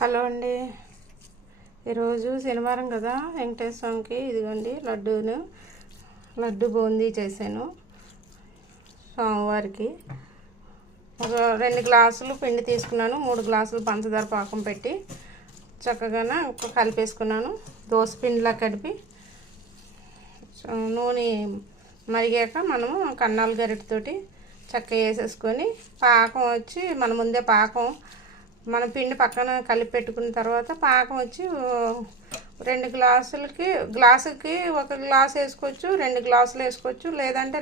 Hello అండి. ఈరోజు శనివారం కదా, వెంకటేశ్వర స్వామికి ఇదిగోండి లడ్డు బూందీ చేశాను. సోమవారికి ఒక 2 గ్లాసులు పిండి తీసుకున్నాను. 3 గ్లాసులు పంచదార పాకం పెట్టి చక్కగా కలిపేసుకున్నాను. దోశ పిండిలా కలిపి నూనె మరిగాక మనము కన్నాల గరిటెతోటి చక్కగా వేసేసుకొని పాకం వచ్చి మన ముందే పాకం మన పిండి పక్కన కలిపి పెట్టుకున్న తర్వాత పాకం వచ్చి 2 గ్లాసుకి 1 గ్లాస్ వేసుకోవచ్చు, 2 గ్లాసులు వేసుకోవచ్చు, లేదంటే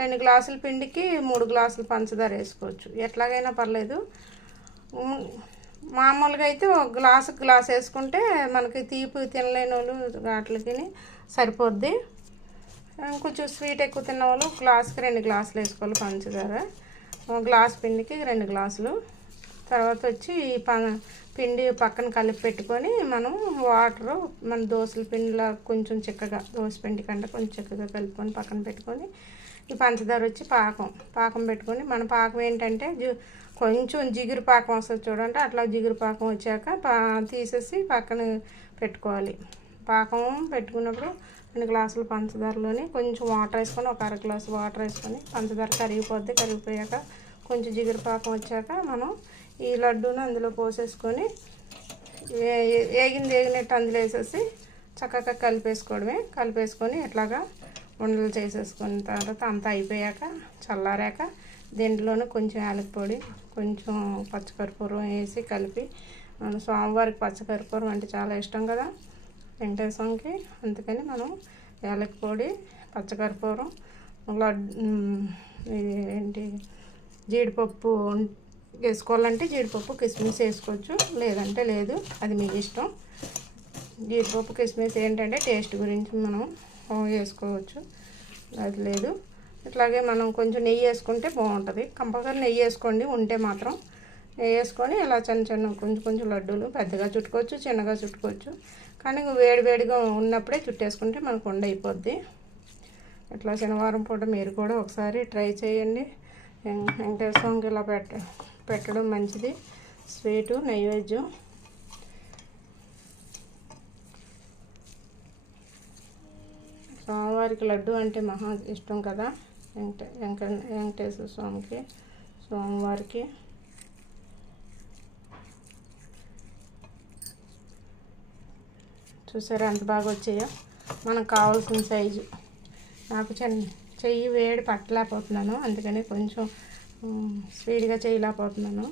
రెండు గ్లాసుల పిండికి 3 గ్లాసులు పంచదార వేసుకోవచ్చు. ఎట్లాగైనా పర్లేదు. మామూలుగా అయితే 1 గ్లాస్ వేసుకుంటే మనకి తీపి తినలేని వాళ్ళు వాటికి సరిపోద్ది. కొంచెం స్వీట్ ఎక్కువ తిన్న వాళ్ళు గ్లాసుకి 2 గ్లాసులు వేసుకోవాలి పంచదార. గ్లాస్ పిండికి 2 గ్లాసులు. తర్వాత వచ్చి పిండి పక్కన కలిపి పెట్టుకొని మనం వాటరు మన దోశల పిండిలా కొంచెం చిక్కగా, దోశ పిండి కంటే కొంచెం చిక్కగా కలుపుకొని పక్కన పెట్టుకొని ఈ పంచదార వచ్చి పాకం పెట్టుకొని మన పాకం ఏంటంటే కొంచెం జిగురు పాకం వస్తుంది చూడండి. అట్లా జిగురు పాకం వచ్చాక తీసేసి పక్కన పెట్టుకోవాలి. పాకం పెట్టుకున్నప్పుడు 2 గ్లాసులు పంచదారలోని కొంచెం వాటర్ వేసుకొని, ఒక 1/2 గ్లాసు వాటర్ వేసుకొని పంచదార కరిగిపోయాక కొంచెం జిగురు పాకం వచ్చాక మనం ఈ లడ్డూను అందులో పోసేసుకొని ఏగినట్టు అందులో వేసేసి చక్కగా కలిపేసుకొని ఇట్లాగా ఉండలు చేసేసుకున్న తర్వాత అంతా అయిపోయాక చల్లారాక దీంట్లోనే కొంచెం యాలక పొడి, కొంచెం పచ్చకర్పూరం వేసి కలిపి, మనం స్వామివారికి పచ్చకర్పూరం అంటే చాలా ఇష్టం కదా వెంకటేశ్వర స్వామికి. అందుకని మనం యాలక పొడి, పచ్చకర్పూరం, జీడిపప్పు వేసుకోవాలంటే జీడిపప్పు కిస్మిస్ వేసుకోవచ్చు, లేదంటే లేదు, అది మీ ఇష్టం. జీడిపప్పు కిస్మిస్ ఏంటంటే టేస్ట్ గురించి మనం వేసుకోవచ్చు, అది లేదు. ఇట్లాగే మనం కొంచెం నెయ్యి వేసుకుంటే బాగుంటుంది. కంపల్సరీ నెయ్యి వేసుకోండి ఉంటే మాత్రం. నెయ్యి వేసుకొని ఇలా చిన్న కొంచెం లడ్డూలు పెద్దగా చుట్టుకోవచ్చు, చిన్నగా చుట్టుకోవచ్చు. కానీ వేడిగా ఉన్నప్పుడే చుట్టేసుకుంటే మనకు ఉండ అయిపోద్ది. ఇట్లా శనివారం పూట మీరు కూడా ఒకసారి ట్రై చేయండి. వెంకటేశ్వర స్వామికి ఇలా పెట్టడం మంచిది. స్వీటు నైవేద్యం. స్వామివారికి లడ్డు అంటే మహా ఇష్టం కదా వెంకటేశ్వర స్వామికి, స్వామివారికి. చూసారా ఎంత బాగా వచ్చాయో. మనకు కావాల్సిన సైజు. నాకు చెయ్యి వేడి పట్టలేకపోతున్నాను, అందుకని కొంచెం స్పీడ్గా చేయలేకపోతున్నాను.